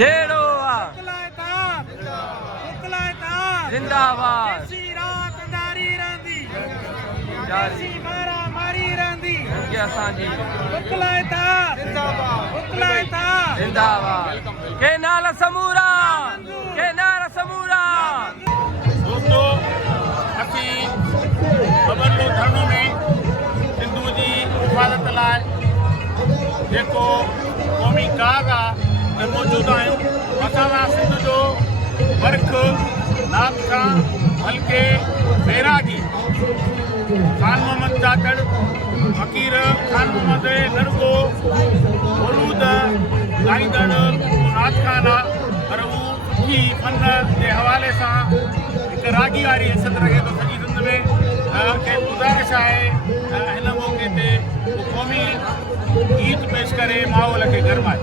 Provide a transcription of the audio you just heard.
छेड़ो जिंदाबाद जिंदाबाद के नारा समूरा दोस्तों असीं बबरलो धरणो में सिंधु जी हिफ़ाज़त लाइ जेको क़ौमी काज़ आहे मौजूदु आहियूं। असां सिंध जो वर्क नाथ खां हल्के बैरागी खान मोहम्मद जाटड़ फ़कीर खान मोहम्मद लड़को मौलूद गाईंदड़ नाथ खान आहे, पर हू सुठी फन जे हवाले सां हिकु रागी वारी हैसियत रखे थो सॼी सिंध में। के गुज़ारिश आहे हिन मौक़े ते क़ौमी गीत पेश करे माहौल खे गरमाए।